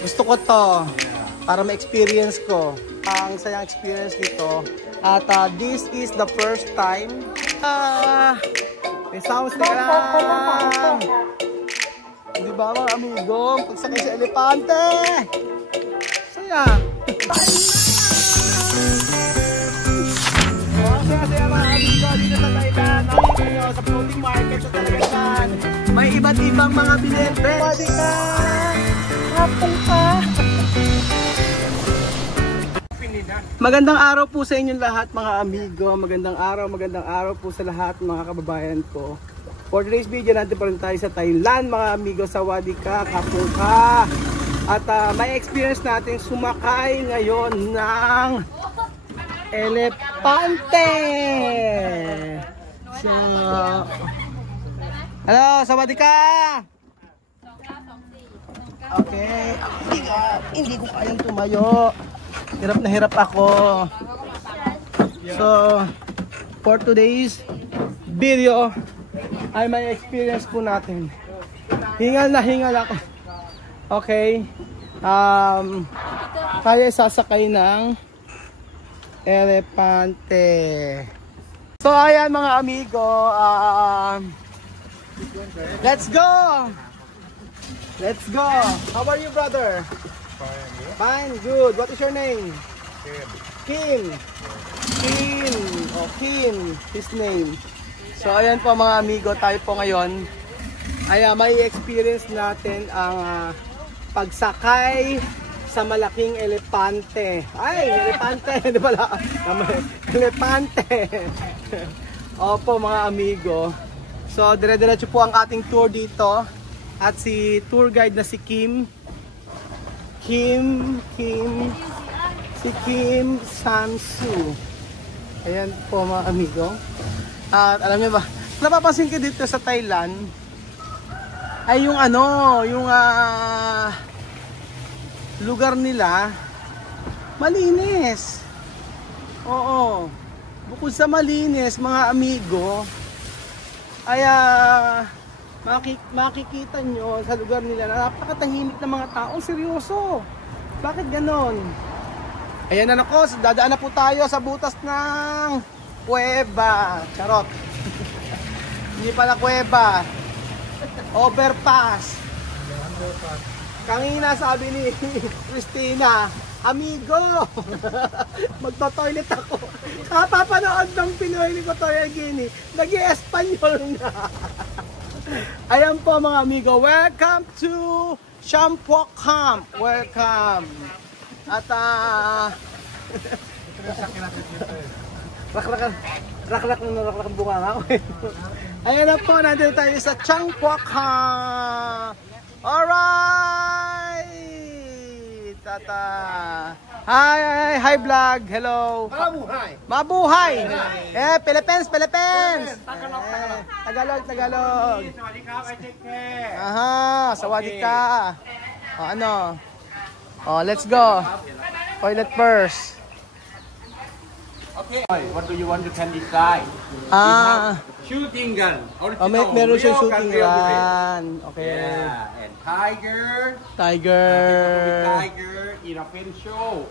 Gusto ko to. Para ma-experience ko ang sayang experience nito. At this is the first time. May sounds na lang. Di ba mga amigo? Pagsakay sa elepante. Saya. Saya mga amigo dito sa Thailand. Sa floating market sa Tagasan. May iba't ibang mga binente. Pwede ka. Hapong ka. Magandang araw po sa inyong lahat mga amigo. Magandang araw po sa lahat mga kababayan ko. For today's video, natin pa rin tayo sa Thailand mga amigo, sa Wadi Ka, Kapung Ka. At may experience natin sumakay ngayon ng elepante. So, hello, sa Wadi Ka. Okay, hindi ko kayang tumayo. Hirap na hirap ako. So, for today's video ay may experience po natin. Hingal na hingal ako. Okay. Tayo sasakay ng elepante. So, ayan mga amigo. Let's go! Let's go! How are you, brother? Fine, good. What is your name? Kim. Kim. Oh, Kim. His name. So, ayan po mga amigo. Tayo po ngayon ay may experience natin ang pagsakay sa malaking elepante. Ay, elepante. Hindi pala. Elepante. Opo mga amigo. So, dire-diretso po ang ating tour dito. At si tour guide na si Kim. Si Kim Samsu. Ayan po mga amigo. At alam niyo ba, napapansin ko dito sa Thailand ay yung lugar nila malinis. Oo. Bukod sa malinis mga amigo, ay makikita nyo sa lugar nila na napakatahimik ng mga tao. Seryoso. Bakit ganon? Ayan na ako. Dadaan na po tayo sa butas ng kuweba. Charot. Hindi pala kuweba. Overpass. Kanina sabi ni Christina, amigo, magto-toilet ako. Kapapanood ng Pinoy ni Kotoya Gini. Nag-i-Espanyol na. Ayan po mga amigo, welcome to Shampoo Camp. Welcome. At rak-rak bunga nga. Ayan na po, nandito tayo sa Shampoo Camp. Alright. Tata. Hi vlog. Hello. Mabuhay. Philippines. Tagalog. Aha, Sawadee ka. Ano? Let's go. Toilet first. Okay. What do you want? You can decide. Shooting gun. Meron siyang shooting gun. Okay. Yeah. And tiger. Tiger. Elephant show.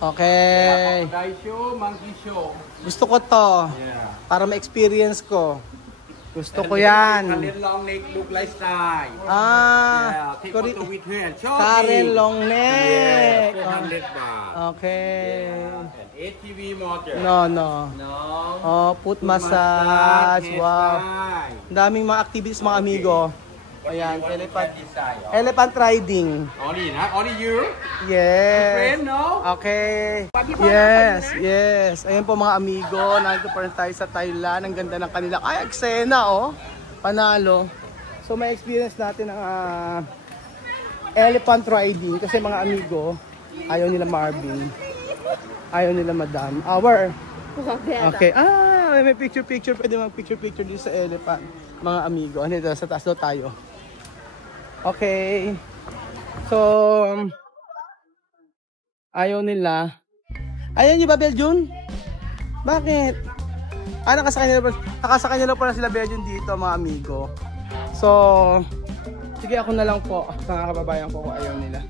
Okay. Crocodile show. Monkey show. Gusto ko to. Yeah. Para ma-experience ko. Gusto ko yan. Karen long neck look like style. Yeah. Take photo with her. Karen long neck. Yeah, 400 baht. Okay. And ATV motor. No. Oh, foot massage. Wow. Style. Ang daming mga activities mga amigo. Ayan, What elephant. you want to Elephant riding. Only, huh? Only you? Yes. Friend, no? Okay. Yes. Ayan po mga amigo. Nandito pa rin tayo sa Thailand. Ang ganda ng kanila. Ay, eksena oh. Panalo. So may experience natin ng elephant riding. Kasi mga amigo, ayaw nila Marvin. Ayaw nila Madam. Okay. May picture. Pwede mag picture dito sa elephant. Mga amigo. Ano ito? Sa taas daw tayo. Okay. So, ayaw nila. Ayaw niyo ba, Belgium? Bakit? Nakasakay nila pala sila Belgium dito, mga amigo. So, sige ako na lang po. Mga kababayan ko kung ayaw nila.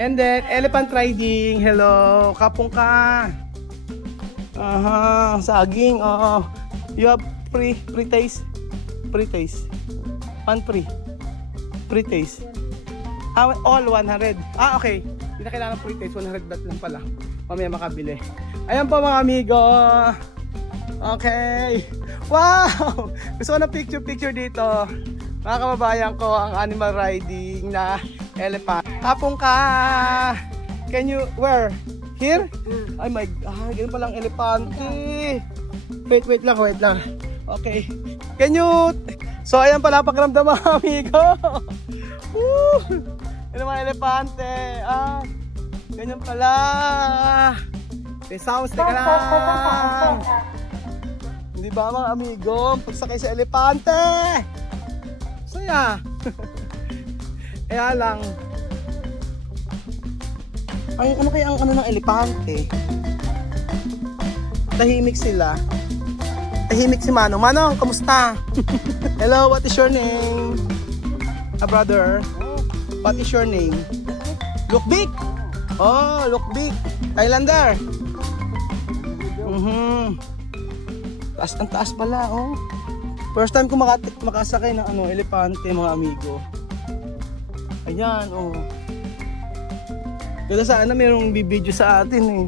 And then, elephant riding. Hello, kapong ka. Saging. You have pre-taste. Pre-taste. Pre-taste. All 100. Okay. Hindi na kailangan pre-taste. 100 baht lang pala. Mamaya makabili. Ayan po mga amigo. Okay. Wow! Gusto ko na picture dito. Mga kababayan ko, ang animal riding na elephant. Kapong ka! Can you, where? Here? Ay my God, ganun palang elepante. Wait lang. Okay. Can you, so ayan pala pakiramdam mga amigo. Woo! Yan mga elepante. Ganyan pala. Okay, sounds, teka lang. Hindi ba mga amigo, pagsakay sa elepante? Saya. Kaya lang, ano kaya ang ano ng elepante? Tahimik sila. Tahimik si Manong. Manong, kamusta? Hello, what is your name? Brother. What is your name? Lukbik. Oh, Lukbik. Thailander. Taas ang taas pala, oh. First time ko makasakay ng elepante mga amigo. Ayan, oh. Ganda sana mayroong bibidyo sa atin eh.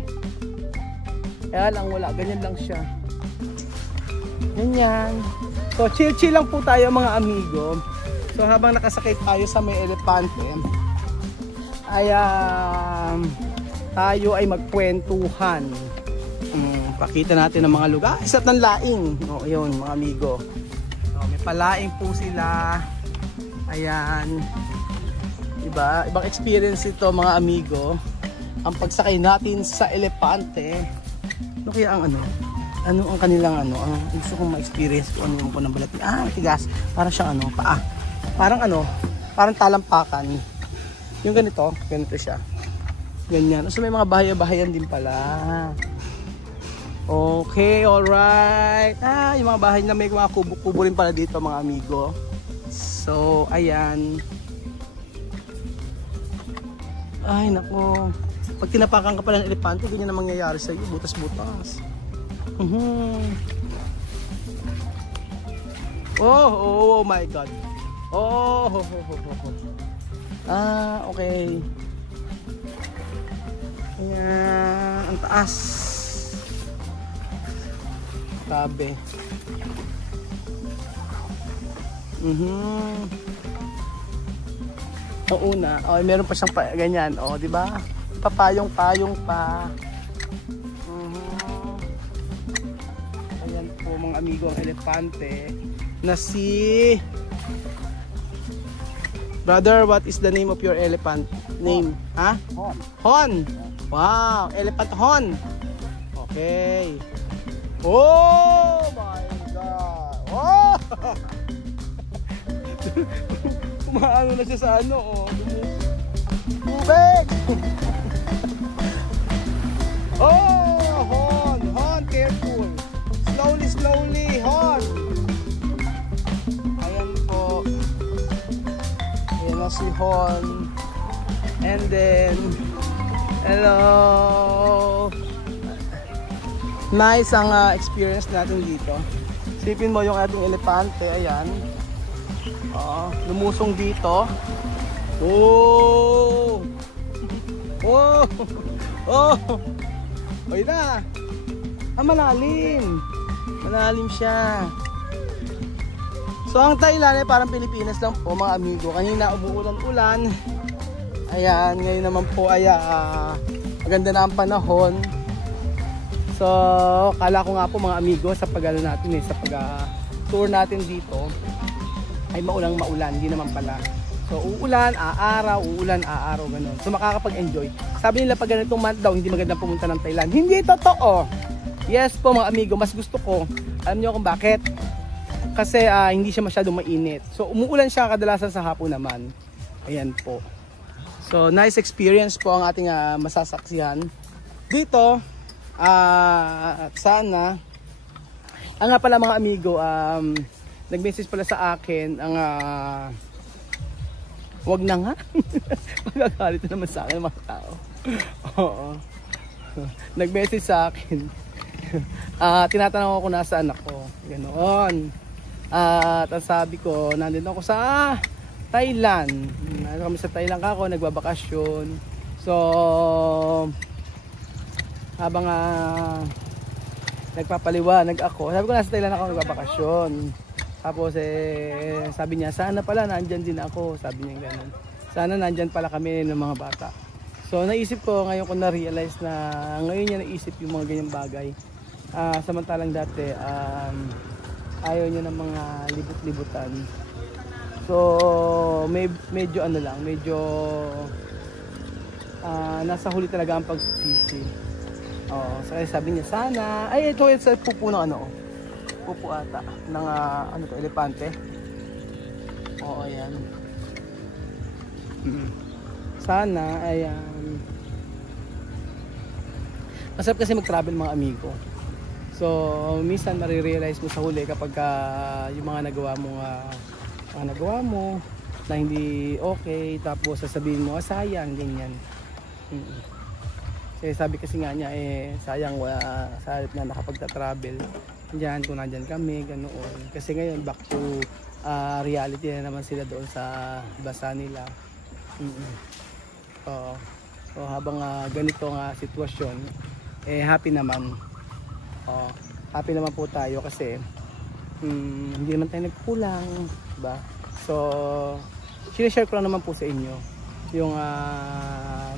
Kaya lang wala, ganyan lang siya. Ganyan. So chill lang po tayo mga amigo. So habang nakasakay tayo sa may elepante, ay tayo ay magkwentuhan. Pakita natin ang mga lugar. Isat ng laing. O yun mga amigo. So, may palaing po sila. Ayan. Diba? Ibang experience ito mga amigo. Ang pagsakay natin sa elepante. Ano kaya ang ano ang kanilang gusto kong ma-experience kung ano yung po ng balat. Tigas. Parang siyang paa. Parang talampakan. Yung ganito siya. Ganyan. So may mga bahayan din pala. Okay, alright. Yung mga bahay na may mga kubo-kubo rin pala dito mga amigo. So, ayan. Ay, nako. Pag tinapakan ka pala ng elepante, ganyan na mangyayari sa iyo. Butas-butas. Oh my God. Okay. Ayan, ang taas. Tabi. Ang una, meron pa siyang ganyan, di ba? Papayong-payong pa. Ayan po mga amigo ang elepante na si Brother, what is the name of your elephant? Name? Ha? Hon. Hon. Wow, elephant Hon. Okay. Oh my God. Oh! Kumaano na siya sa tubig. Oh, Hon, careful. Slowly, Hon. Ayan po. Ayan na si Hon. And then, hello. Nice ang experience natin dito. Sipin mo yung ating elepante, ayan. Lumusong dito. Oh! Ayun na. Malalim. Malalim siya. So ang Thailand ay parang Pilipinas lang po mga amigo. Kanina umuulan-ulan. Ayan, ngayon naman po ay maganda na ang panahon. So, kala ko nga po mga amigo sa sa pag-tour natin dito ay maulang-maulan, hindi naman pala. So, uulan, aaraw, ganun. So, makakapag-enjoy. Sabi nila pag ganitong month daw, hindi magandang pumunta ng Thailand. Hindi totoo! Yes po mga amigo, mas gusto ko. Alam niyo kung bakit? Kasi hindi siya masyadong mainit. So, umuulan siya kadalasan sa hapon naman. Ayan po. So, nice experience po ang ating masasaksihan. Dito, sana nga pala mga amigo, nag-message pala sa akin ang Wag na nga. Magagalit na naman sa akin mga tao. Oo. Nag-message sa akin. Tinatanong ako kung nasaan ako. Ganoon. Tapos sabi ko, nandito ako sa Thailand. Nandito kami sa Thailand ako, nagbabakasyon. So, habang nagpapaliwanag ako, sabi ko nasa Thailand ako nagbabakasyon. Tapos sabi niya, sana pala nandyan din ako. Sabi niya gano'n. Sana nandyan pala kami ng mga bata. So naisip ko ngayon ko na-realize na ngayon niya naisip yung mga ganyang bagay. Samantalang dati ayaw niya ng mga libut-libutan. So medyo ano lang, medyo nasa huli talaga ang pagsisisi. So sabi niya sana, ay ito sa pupo ng ano, pupo ata ng ano to, elepante. Oo, ayan. Sana ay masarap kasi mag-travel mga amigo. So minsan marirealize mo sa huli kapag yung mga nagawa mo na hindi okay, tapos sasabihin mo sayang ganyan. Kasi sabi kasi nga niya sayang sa halip na nakapagta-travel diyan kung nandyan kami ganoon. Kasi ngayon back to reality na naman sila doon sa basa nila. So habang ganito nga sitwasyon, happy naman. Happy naman po tayo kasi hindi naman tayo nagkulang, diba? So sinishare ko lang naman po sa inyo yung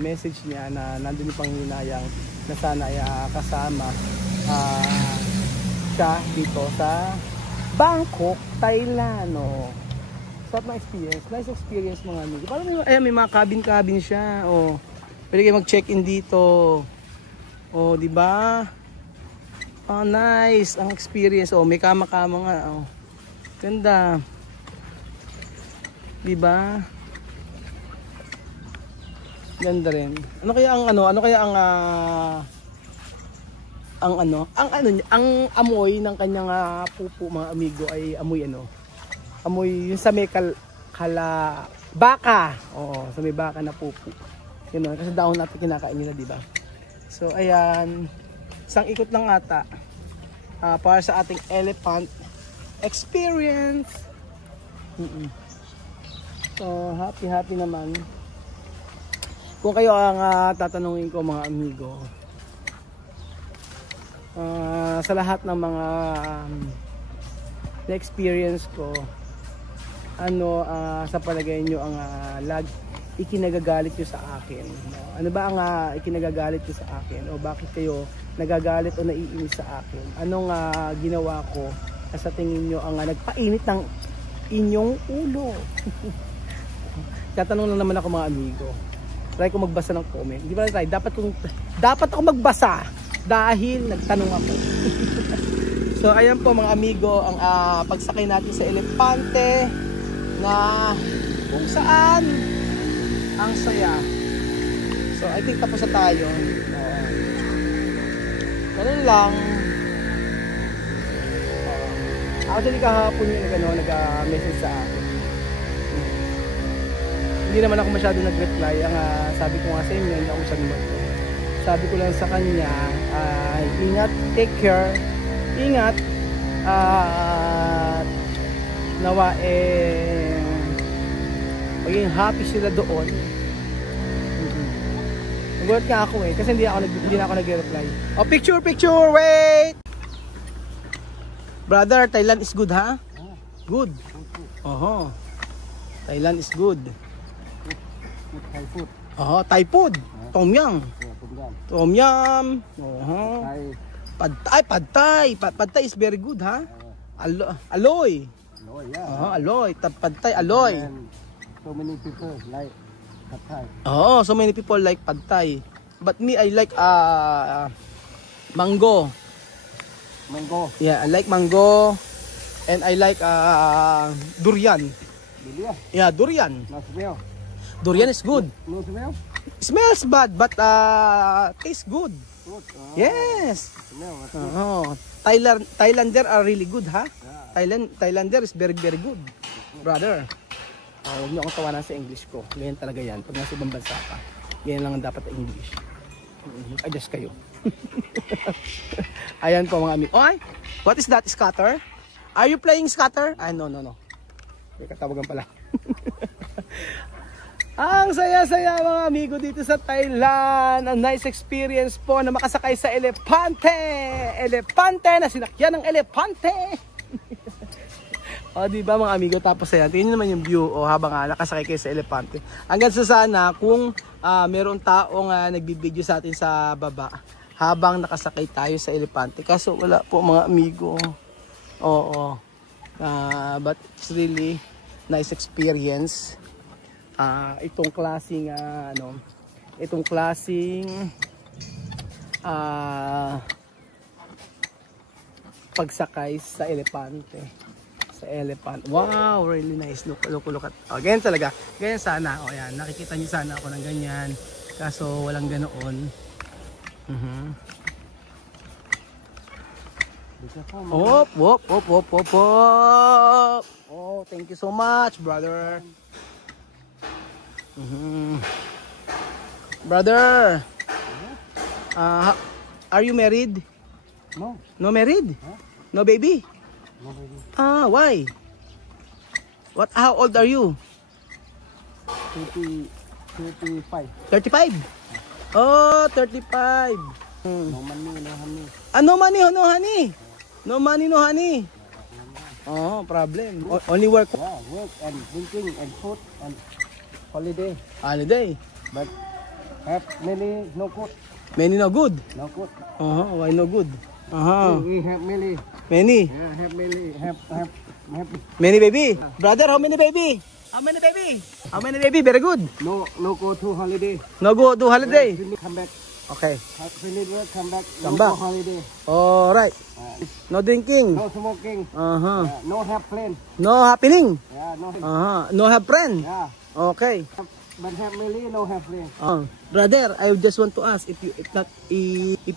message niya na nandun yung panghinayang na sana ay kasama siya dito sa Bangkok, Thailand. Sarap na experience, nice experience mga amigo. Parang may mga cabin siya. Pwede kayo mag-check-in dito. Di ba? Nice ang experience. May kama-kama nga. Ganda. Di ba? Ganda rin. Ano kaya ang amoy ng kanyang pupo mga amigo ay amoy amoy yung sa may baka. Sa may baka na pupo. Yun, kasi daon natin kinakain nila, di ba? So ayan, isang ikot lang ata para sa ating elephant experience. So happy naman. Kung kayo ang tatanungin ko mga amigo, sa lahat ng mga na-experience ko, sa palagay nyo ang ikinagagalit nyo sa akin? Ano ba ang ikinagagalit nyo sa akin? O bakit kayo nagagalit o naiinis sa akin? Anong ginawa ko sa tingin nyo ang nagpainit ng inyong ulo? Tatanong lang naman ako mga amigo. Try ko magbasa ng comment. Hindi ba na try? Dapat ako magbasa dahil nagtanong ako. So ayan po mga amigo ang pagsakay natin sa elepante na kung saan ang saya. So I think tapos na tayo. Ganun lang. Actually kahapon yung nag-message sa akin. Hindi naman ako masyado nag-reply. Ang sabi ko nga sa inyo, hindi ako masyado mag-reply. Sabi ko lang sa kanya, ingat, take care, ingat, nawa maging happy sila doon. Nagulat nga ako kasi hindi na ako nag-reply. Picture, wait! Brother, Thailand is good, ha? Good. Thailand is good. Thai food. Thai food. Tom Yum. Tom Yum. Pad Thai is very good, ha? Aloy. Aloy. Pad Thai, aloy. So many people like Pad Thai. So many people like Pad Thai. But me, I like mango. Mango. Yeah, I like mango. And I like durian. Durian? Yeah, durian. No smell. Durian is good. No smell? Smells bad but tastes good. Good. Yes. Smell. Thailander are really good, ha? Yeah. Thailander is very good, brother. Huwag niyo akong tawanan sa English ko. Ganyan talaga yan. Pag nasa ibang bansa ka, yan lang ang dapat na English. Adjust kayo. Ayan po mga amigo. Ay, what is that? Scatter? Are you playing scatter? Ay, no. May katawagan pala. Ang saya-saya mga amigo dito sa Thailand. Ang nice experience po na makasakay sa elepante. Elepante na sinakyan ng elepante. O diba mga amigo, tapos ayan, tingnan naman yung view habang nakasakay kayo sa elepante. Hanggang sa sana kung meron taong nagbibideo sa atin sa baba habang nakasakay tayo sa elepante. Kaso wala po mga amigo. Oo. But it's really nice experience. Itong klaseng pagsakay sa elepante. Wow, really nice. Look at. Ganyan talaga. Ganyan sana. Ayan, nakikita niyo sana ako ng ganyan. Kaso walang ganoon. Hop. Oh, thank you so much, brother. Brother, are you married? No. No married? Huh? No baby? No, baby. Why? How old are you? 35. 35? Oh, 35. No money, no honey. No money, no honey. No money, no honey. Oh, problem. Only work. Yeah, work and drinking and food and holiday. Holiday. But have many no good. Many no good. No good. Why no good? We have many. Many. Yeah, have many. Have. Many baby. Brother, how many baby? How many baby? How many baby? Very good. No go to holiday. No go to holiday. Come back. Okay. Finish work, come back. Come No back. go holiday. All right. No drinking. No smoking. No have friend. No happening. Yeah, no. No have friend. Yeah. Okay. But have many, no have friend. Brother, I just want to ask if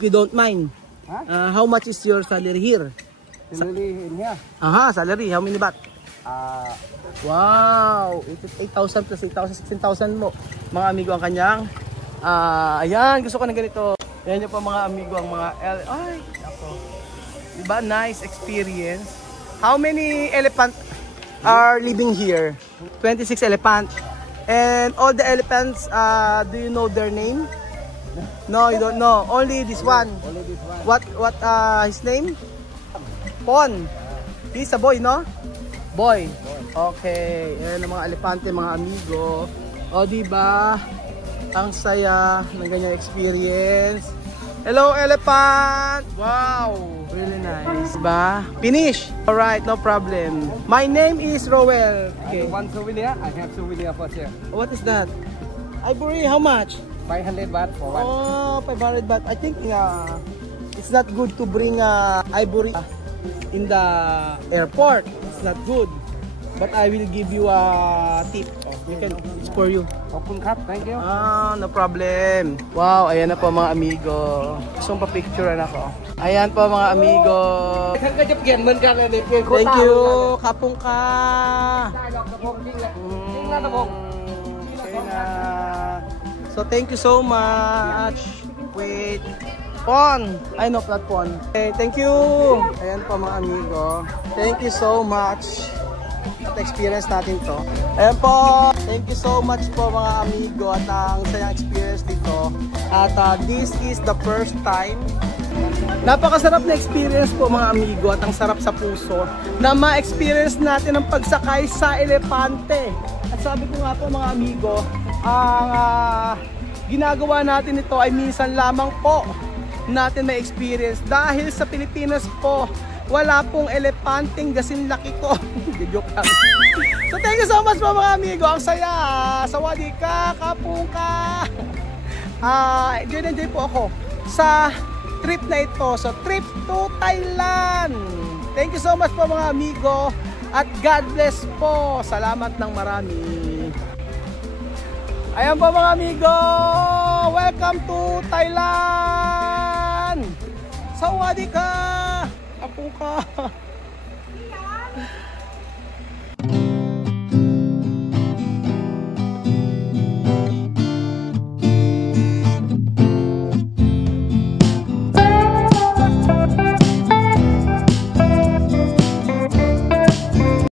you don't mind. Huh? How much is your salary here? Family in here. Salary. How many baht? Wow, 8,000 plus 8,000, 16,000 mo. Mga amigo ang kanyang. Ayan, gusto ko ng ganito. Ayan yung po mga amigo ang mga ay, ako. Diba? Nice experience. How many elephant are living here? 26 elephant. And all the elephants, do you know their name? No, you don't know. Only this one. Only this one. What his name? Pon. He's a boy, no? Boy. Okay. Ayan ang mga elepante, mga amigo. O, diba? Ang saya ng ganyang experience. Hello, elephant! Wow! Really nice. Diba? Finish! Alright, no problem. My name is Rowell. Okay. One souvenir. I have souvenir for sale. What is that? Ivory, how much? 500 baht for one. Oh, 500 baht. I think it's not good to bring ivory in the airport. It's not good. But I will give you a tip. It's for you. Open cup, thank you. No problem. Wow, ayan na po mga amigo. Gusto mong pa-picturean ako. Ayan po mga amigo. Thank you. Kapong ka. So thank you so much. Wait. Pon. Ay no, not Pon. Okay, thank you. Ayan po mga amigo. Thank you so much. At experience natin to. Ayan po. Thank you so much po mga amigo at ang sayang experience dito. At this is the first time. Napakasarap na experience po mga amigo at ang sarap sa puso na ma-experience natin ang pagsakay sa elepante. At sabi ko nga po mga amigo, ang ginagawa natin ito ay minsan lamang po natin may experience dahil sa Pilipinas po wala pong elepanteng gasin laki ko. Joke lang. So thank you so much po mga amigo. Ang saya. Sawadee ka, kapung ka. Enjoy po ako sa trip na ito. So trip to Thailand. Thank you so much po mga amigo. At God bless po. Salamat ng marami. Ayan po mga amigo. Welcome to Thailand. Sawadee ka. Kapung ka.